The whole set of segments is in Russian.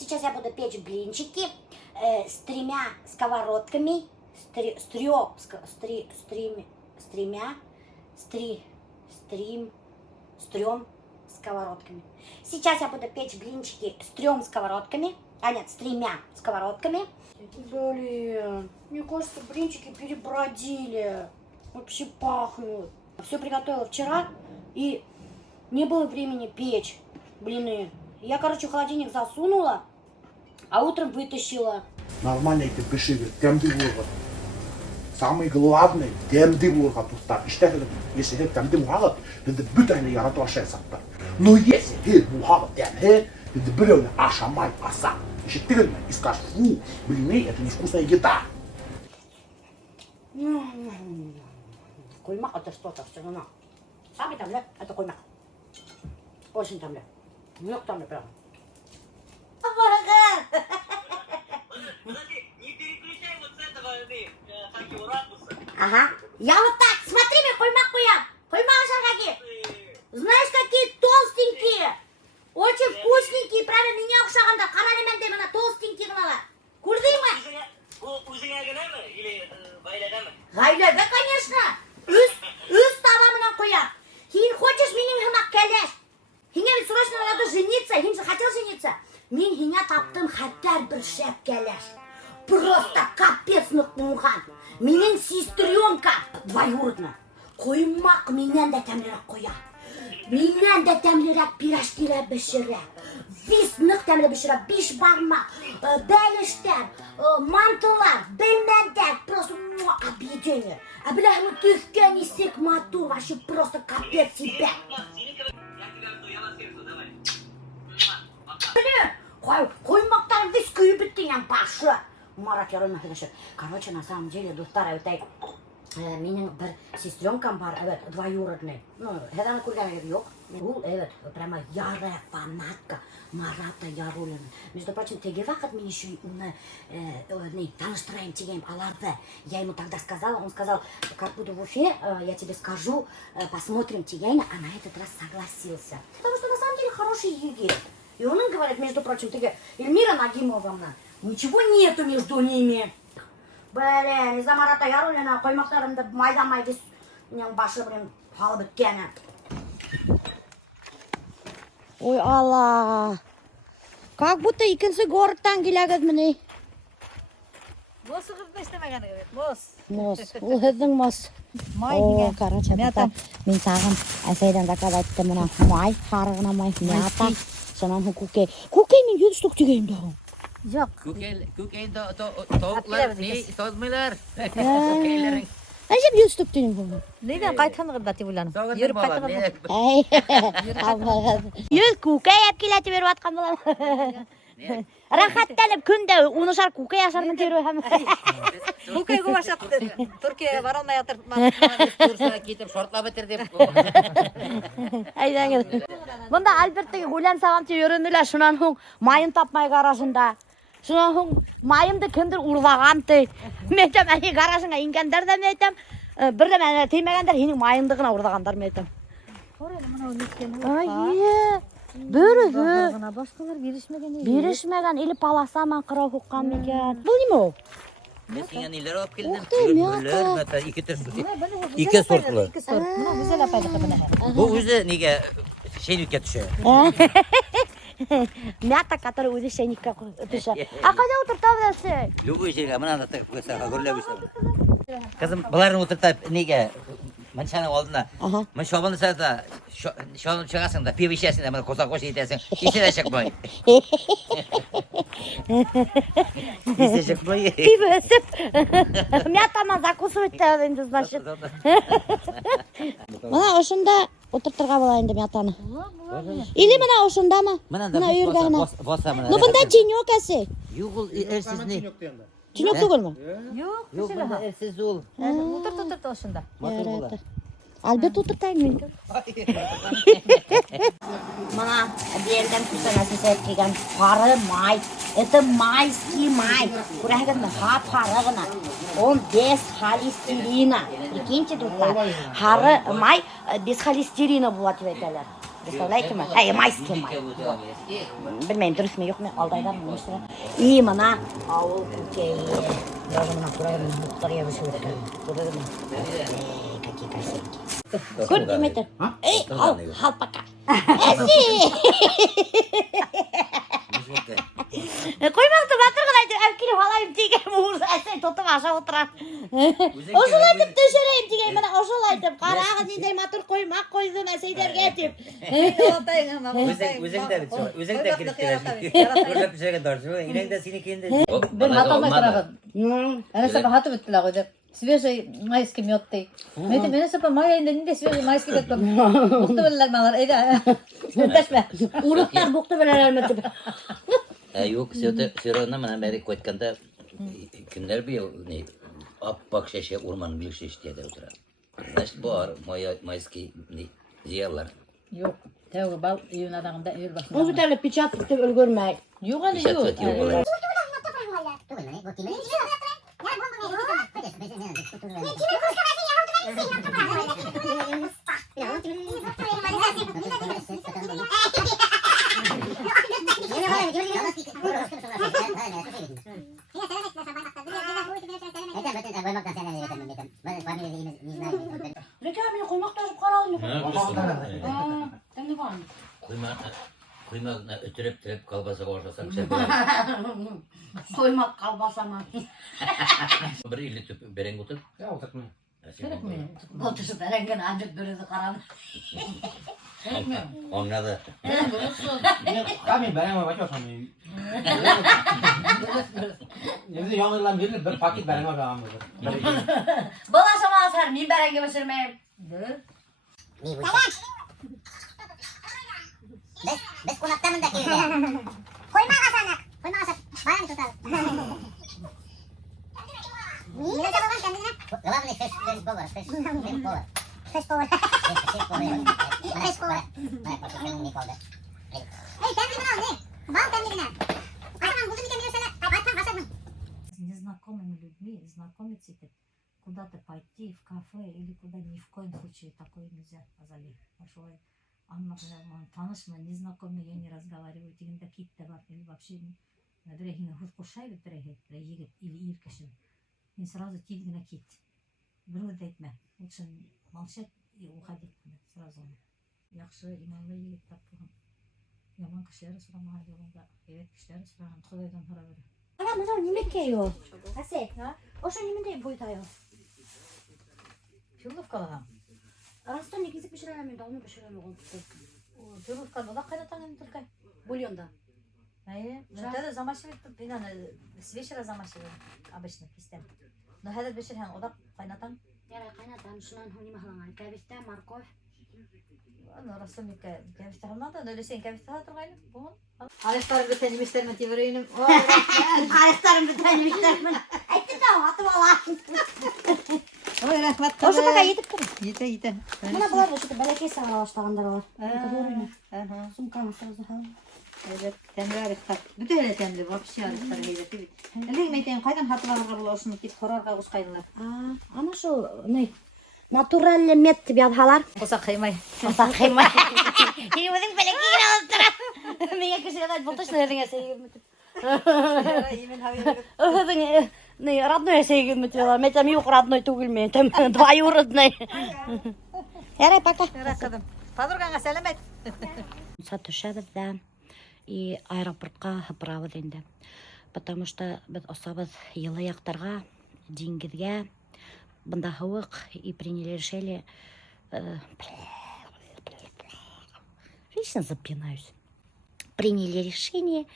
Сейчас я буду печь блинчики с тремя сковородками, с трем сковородками. Сейчас я буду печь блинчики с 3 сковородками, нет, с 3 сковородками. Блин, мне кажется, блинчики перебродили, вообще пахнут. Все приготовила вчера и не было времени печь блины. Я, короче, в холодильник засунула, а утром вытащила. Нормально эти пиши, темды вургат. Самый главный темды вургат устав. Если ты темды вургат, ты бүтәне ярату ашай саттар. Но если ты вургат темды, ты берешь ашамай аса. Ишеттегенме и скажешь, фу, блины, это невкусная еда. Кульмак это что-то все равно. Самый там, да? Это кульмак. Очень там, да. Ну, там, да, прям. Подожди, не переключай вот с этого, как его, ракурса. Ага. Я вот так, смотри, мне кульмак куям. Кульмак шагаги. Знаешь, какие толстенькие. Очень вкусненькие, правильно, меня ушаганда. Каралименде мына толстенькие гыналар. Көрдүң мü? Өзіңе генеме или ғайледеме? Ғайледе, конечно. Өз табамынан куям. Хин хочешь менің хымак келеш? Хиңе ведь срочно надо жениться. Хин же хотел жениться. Мен хиңе таптым хаттар бір шәп келеш. Просто капец нұқмуған. Менің сестренка двоюродна. Коймақ менен де тәмлірек қоя. Менен де тәмлірек пирожкилер бішірі. Вис нық тәмлі бішірі. Биш бармақ, бәліштер, мантылар, бельмендер. Просто объедение. А бля, ему тüfken исек матур. Вообще просто капец себя. Коймақтан весь күйі біттен башы. Марат Яровна, короче, на самом деле, достар, менің бір сестренкам бар, двоюродный. Ну, хеданы көрген жоқ. Ол, прямо ярая фанатка Марата Ярулина. Между прочим, теге вақыт мен еще таныштырайын тегем аларды. Я ему тогда сказала, он сказал, как буду в Уфе, я тебе скажу, посмотрим тегейна, а на этот раз согласился. Потому что на самом деле хороший егерь. И он им говорит, между прочим, теге Эльмира Нагимовна, ничего нету между ними. Блин, из-за Марата Ярулина қоймақтарымды майдамай дес, менің башы, блин, палы біткені. Ой, Алла. Как будто икенсі городтан келегіз міне. Мосы қызды істемеген, мос. Мос, ол хіздің мос. Май О, деген. короче, Мята. мен саған әсайдан заказатты мұна май, қарығына май, мята. Сонан көке. Көке мен 7 штук дегейім дағым. Жоқ. Көкейін тоғылар, тозмайлар. Әжеп 7 штук дегейім бұл. Неден қайтқаны қырда тебіланым. Еріп қайтқаны. Ел көке еп келеті беріп атқан болам. Рахаттанып күнде унышар көке яшармын теру әм. Көкей көп ашақты. Түркияға бара алмай жатыр. Турсына кетіп шортлап бітір деп. Айдаңыз. Бұнда Альберттегі гулен сағамты өрінілі шынан хуң майын тапмай гаражында. Шынан хуң майымды кімдір ұрдағанты. Метем әне гаражыңа ингендер де метем. Бірді мәне теймегендер, хенің майындығына ұрдағандар метем. Айе. Бөрі. Басқалар берішмеген. Берішмеген, елі паласаман қыра хуққан мекен. Бұл неме ол? Мен сенен нелер алып келдім. Ух ты, мята. Екі сортлы. Екі сорт. Мұна güzel апайдықы бұны. Бұл өзі неге шейнікке түші. Мята, который өзі шайникка түші. А қайда отыртап дәсі? Любой жерге, мұнан да көсіға көрлеп өсі. Қызым, бұларын отыртап неге Маншаның алдына, мен шобаны сәді, шобаны шығасың да, пив ішесің да, қоса қош етесің, есе де шықпай. Есе шықпай. Пив өсіп, мятама закусывать тәуінді, значит. Мына ұшында отыртырға болайынды мятаны. Или мына ұшында ма? Мына үйіргәғына. боса мына. Ну, бұнда тенек әсі. Юқ, ол әрсіз не? Тенек түгіл ма? Жоқ, Юқ, бұнда әрсіз ол. Отырт осында. Мотор бола. Альберт отыртайын мен. Мына берден күсін әсесет кеген пары май. Это майский май. Күрәгін пары-ғына. Он без холестерина. Прикиньте, друзья. Хары май без холестерина болады деп айталар. Представляете ма? Ай, майский май. Bilmeyim dürüst mü yok mu? Aldaydan mı? İyi mana. Avul Türkiye'yi. Даже мына көрәгем muhtar ya bir şey öttü. Көрәгем. Какие красивенькие. Good Дмитрий. Эй, хал пока. Koymaktı batırgın aydı. Evkili halayım diyeceğim. Uğursa sen tutup aşağı oturan. Oşulaytıp düşüreyim diyeceğim. Bana oşulaytıp. Karağı diyeceğim atır koymak koydum. Eseyder getirip. Өзің де кіріп келесің. Көріп жүрген дұрыс. Илең де сені кейінде. Ben hatamay tarafım. Anasapa hatı bittiler koydu. Свежий майский мед тей. Мен анасапа май айында нинде свежий майский мед көп. Мықты белелер малар. Эйде. Өтәшмә. Uruklar boktu böyle elmetip. Yok, Сироны мына бәрі көткенде күндер бүйел аппақ шеше урман büyük шеше деді отырады. Значит, бар майский зиялар. Yok. Тәуге бал үйін адағында үйір басында. O bir tane piçat bitti ölgürmeyi. Yok әлі yok. Reklamını koymak da karalım. Sen ne var? Құймағына үтіріп қалбаса қоршасаң Koymak kalbasama. бір үйлі түп берең отыр. Керек mi? Botusu berengen ancak börüzü karanı. Оңнады. Kami barang apa macam ni? Jadi yang dalam bil berpaket barang apa kamu? Balasama asar, min berenge mesirmeyim. Biz konaktamın da köyde. Koyma kasanak. Koyma kasak. Bayram tutar. Niye de babam kendine? Главный fresh power. Fresh power. Fresh power. Fresh power. Ey kendine al ne? Bal kendine. Kasanan buldun bir kendine söyle. Aytan kasadın. С незнакомыми людьми знакомиться, куда-то пойти в кафе или куда ни в коем случае такое нельзя, Азали. Пошел. Анна сказала, танышма, незнакомый, я не разговариваю, дегенде китте бар, или вообще дрехина хуш кушай дрехи, егет или иркешин. И сразу тильгина кит. Бірі дейтме, лучше молчать и уходить сразу. Яқшы иманлы егет тапқан. Yaman kişileri sıramaya yolunda, evet kişileri sıramaya Құдайдан para verir. Ana mıza nimetkeyo. Kase, oşo nimetkeyo boyutayo. Перловкалаған. Растон не кизик пişirelim, dalını pişirelim oldu. Перловканы да қайдатан енді түркай. Бульонда. Тогда замашивать тут, с вечера замашиваем обычно пистем. Но хәзер бешерһәң одак кайнатам. Яра кайнатам, шунан хуни махланган. Кәбистә, морковь. Ну, рассумика, кәбистә һәмнәдә, нөлесен кәбистә һатыргайны. Бу. Алыштар бетен мистермен тиберәйнем. Karışlarım bir tane müşterimin. Ettim de atı valla. Ой, рәхмәт. Oşu kadar yedip durun. Yite. Bana bular da şu belediye sağla başlaganlar var. Ага. Sumkanı sırası ha. Evet, тәмле арыктар. Бүтә эле тәмле, вообще арыктар һәйбәт бит. Элек мәйтен кайдан хатырларга була ошны дип хорарга кушкайдылар. Ama şu ne? Натуральный мед дип язалар. Косак кыймай. Косак кыймай. Өзүң белекейин алып турат. Миңа кишилер болтушна эриңе сейгилмит. Өзүң не родной сейгилмит. Мен там юк родной түгел мен, там двоюродный. Ярай, пока. Рәхәдем. Подругаңа сәлам әйт. Сатушабыз да и аэропортка правыз инде. Потому что без особыз йылы яктарга, диңгезгә, бында һавык и приняли решение. Вечно запинаюсь. Приняли решение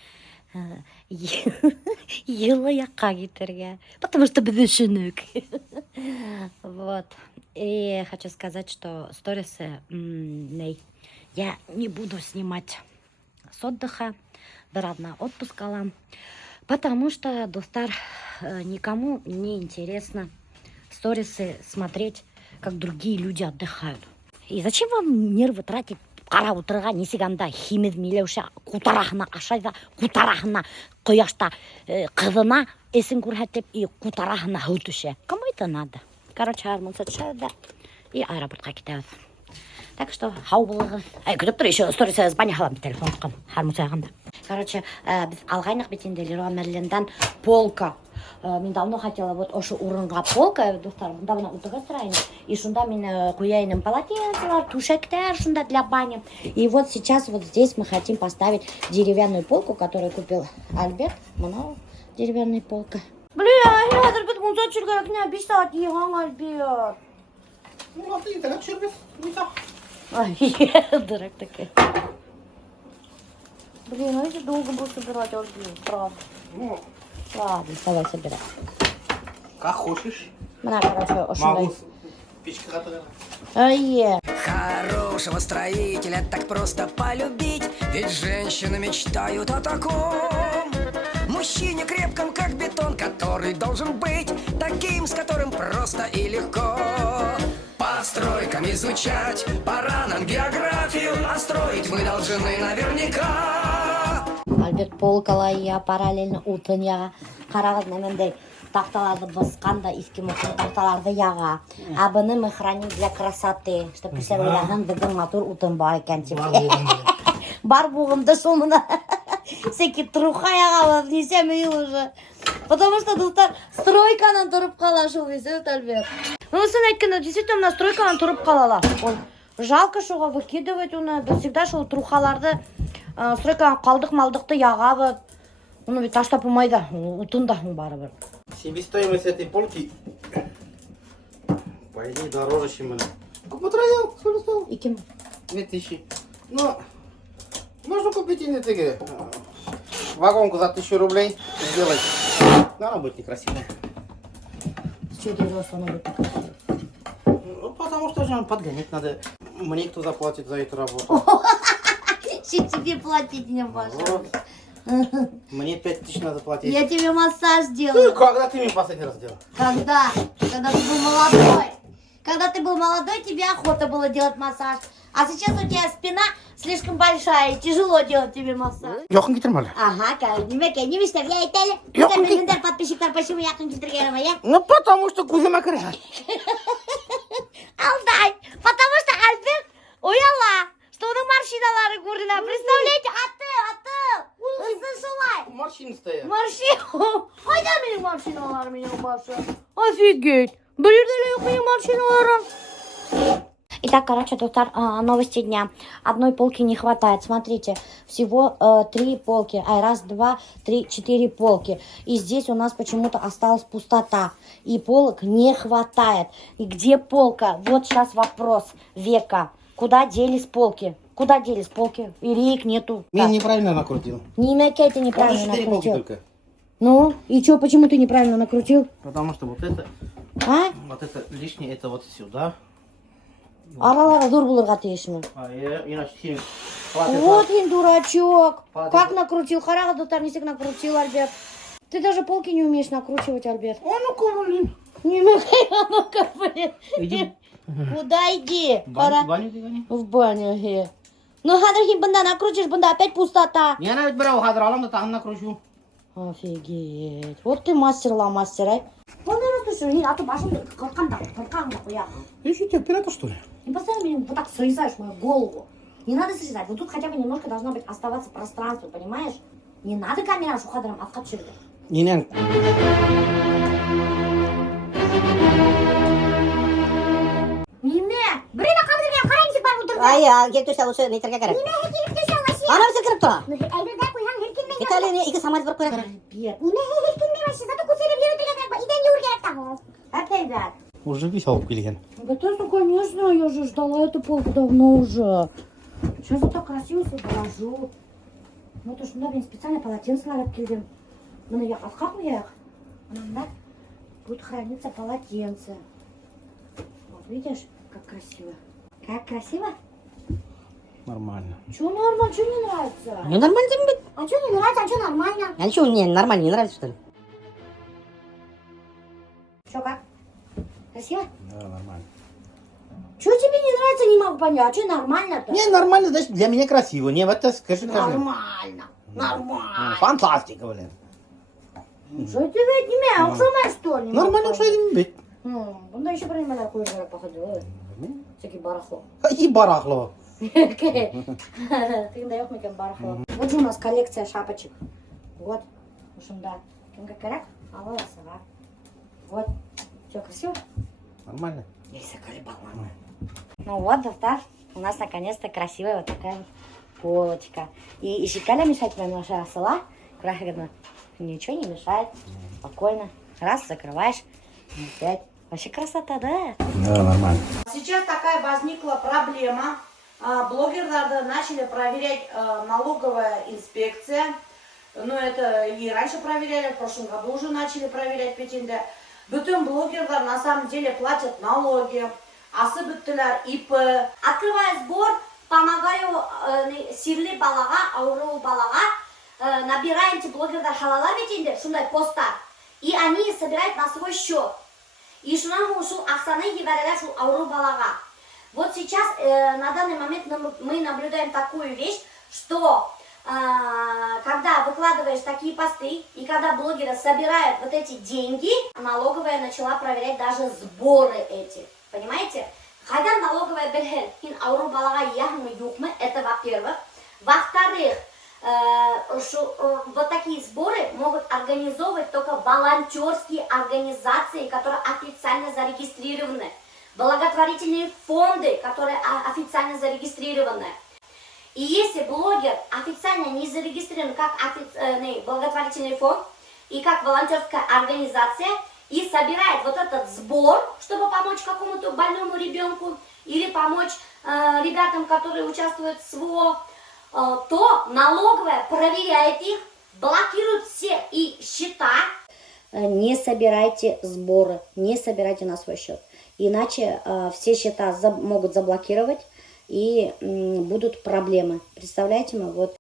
йылы якка китергә, потому что без өченек. Вот. И хочу сказать, что сторисы я не буду снимать с отдыха, дородна отпуск алам, потому что, достар, никому не интересно сторисы смотреть, как другие люди отдыхают. И зачем вам нервы тратить? Қара отырға несіганда химез милеуші құтарахына қашайда, құтарахына құяшта қызына есін көрсетіп и құтарахына хылтуші. Кому это надо? Короче, арман сатшады и аэропортқа кетеміз. Так что хау болыңыз. Күтіп тұр, еще сторис Испания қалам телефон тұқым. Хармусы ағамда. Короче, біз алғайнық бетінде Леруа Мерленден полка. Мен давно хотела вот ошы урынға полка, достар, давно утыға сұрайын. И шунда мен куяйным полотенцелар, тушектер, шунда для бани. И вот сейчас вот здесь мы хотим поставить деревянную полку, которую купил Альберт. Много деревянная полка. Бля, я Альберт, он зачем как не обещал, Иван Альберт. Ну, ты так червец, не так. Ай, дурак такой. Блин, ну это долго будет собирать Альберт, правда. Ну, Ладно, давай собирай. как хочешь. Она, короче, Могу ошибаюсь. печка готовить. Ай, Хорошего строителя так просто полюбить, ведь женщины мечтают о таком мужчине крепком, как бетон, который должен быть таким, с которым просто и легко. По стройкам изучать, пора нам географию, а строить мы должны наверняка. Альберт полкалая параллельно утыняға қарағыз неменде тақталарды басқанда эскимостың тақталарды яға. А бұны мы храним для красоты, чтобы кісілер ойлаған біздің мотор утын бар екен. Бар болғымды сол мына всякий труха яға внесем и уже. Потому что достар стройканан тұрып қала шол десет Альберт. Ну сын айтканда действительно стройканан тұрып қалала. Жалко шоға выкидывать оны, біз всегда шол трухаларды стройкадан қалдық-малдықты яғабы. Оны бит таштап болмайды, утында бары-бір. Себестоимость этой полки, по идее, дороже, чем она. Как материал, сколько стоил? 2000. Ну, можно купить и на ТГ. Вагонку за 1000 рублей сделать. Но она будет некрасивая. Что ты делаешь, что она будет красивая? Ну, потому что же подгонять надо. Мне кто заплатит за эту работу? Что тебе платить не пожалуйста? Мне 5000 надо платить. Я тебе массаж Ну, делаю. когда ты мне последний раз делал? Когда? Когда ты был молодой. Когда ты был молодой, тебе охота было делать массаж. А сейчас у тебя спина слишком большая, и тяжело делать тебе массаж. Якын кетірмәлі. Ага, не представляете ли? Якын кет- Мендер подписчиктар, почему якын кетіргенім, я? Ну, потому что көзіме кірген. Алдай, потому что Альберт уяла, что оның маршиналары көрінә. Представляете, аты. Слышалай. Морщины стоят. Маршина. Қайда менің маршиналарым, менің басы? Офигеть. Бір жерде менің маршиналарым. Итак, короче, достар, новости дня. Одной полки не хватает. Смотрите, всего 3 полки. Раз, два, три, 4 полки. И здесь у нас почему-то осталась пустота. И полок не хватает. И где полка? Вот сейчас вопрос века. Куда делись полки? Куда делись полки? Или их нету? Меня неправильно накрутил. Не имейте, ты Можно неправильно 4 полки накрутил. только. Ну, и что, почему ты неправильно накрутил? Потому что вот это лишнее, это вот сюда. Аралары зор булырға тиешімен. Иначе сильно. Вот он дурачок. Хватит. Как накрутил? Харага доктор несек накрутил, Альберт. Ты даже полки не умеешь накручивать, Альберт. О, ну-ка, блин. Не ну-ка, блин. Иди. Куда иди? Пора Баню ты гони. в баню. Ну, хадрахи, банда накрутишь, банда опять пустота. Я навіть беру хадралом, да там накручу. Офигеть. Вот ты мастер, ай. Вон, слушай, а то башым қалқанда қоя. Ищи температуру, что ли? Не постоянно меня вот так срезаешь мою голову. Не надо срезать. Вот тут хотя бы немножко должно быть оставаться пространство, понимаешь? Не надо камера шухадрам откачивать. Не. Неме! Блин, а как ты меня қараймын бар отырды? Ай, келіп тұрса осы метрге қарап. Неме, хекеліктесе вообще? Ана бізде кіріп тұр. Әйбірді қойған хекелмей. Виталий, екі самайыз бір қойған. Альберт. Неме, хекелмей вообще? Зато көтеріп еру идея ургерек тағу. Опять, да. Уже весь алып келген. Готовься, конечно, я же ждала эту полку давно уже. Сейчас я так красиво все положу. Ну, то, что надо, специально полотенце надо келдем. Ну, я как я их? Будет храниться полотенце. Вот, видишь, как красиво. Как красиво? Нормально. Чё нормально, чё не нравится? Ну, нормально тебе быть. А чё не нравится, а чё нормально? А ничего, не, нормально, не нравится, что ли? Чё, как? Красиво? Да, нормально. Чё тебе не нравится, не могу понять. А чё нормально-то? Не, нормально, значит, для меня красиво. Не, вот это скажи, каждый. Нормально. Нормально. Фантастика, блин. Что ты ведь не меня, что ли? Нормально, что это быть. Ну, он еще про меня походил. Всякие барахло. И барахло. Ты даешь мне барахло. Вот же у нас коллекция шапочек. Вот. В общем, да. Кем-то коряк, а волосова. Вот. Все красиво? Нормально. Если колебал. Ну вот, да, у нас наконец-то красивая вот такая вот полочка. И щекаля мешать нам наша села. Крахидно. Ничего не мешает. Спокойно. Раз, закрываешь. Опять. Вообще красота, да? Да, нормально. Сейчас такая возникла проблема. Блогеры начали проверять налоговая инспекция. Ну, это и раньше проверяли, в прошлом году уже начали проверять пекинде. Bütün блогерлар на самом деле платят налоги. Особенно ИП. Открываю сбор, помогаю сирлі балаға, ауру балаға. Набираем эти блогердар халала бетинде, шундай постар. И они собирают на свой счет. И шунан шул ақсаны ебәрелер шул ауру балаға. Вот сейчас на данный момент мы наблюдаем такую вещь, что когда выкладываешь такие посты, и когда блогеры собирают вот эти деньги, налоговая начала проверять даже сборы эти. Понимаете? Когда налоговая бельхель ин ауру балага яхмы юкмы, это во-первых. Во-вторых, вот такие сборы могут организовывать только волонтерские организации, которые официально зарегистрированы. Благотворительные фонды, которые официально зарегистрированы. И если блогер официально не зарегистрирован как благотворительный фонд и как волонтерская организация, и собирает вот этот сбор, чтобы помочь какому-то больному ребенку или помочь ребятам, которые участвуют в СВО, то налоговая проверяет их, блокирует все и счета. Не собирайте сборы, не собирайте на свой счет. Иначе все счета могут заблокировать и будут проблемы. Представляете, мы вот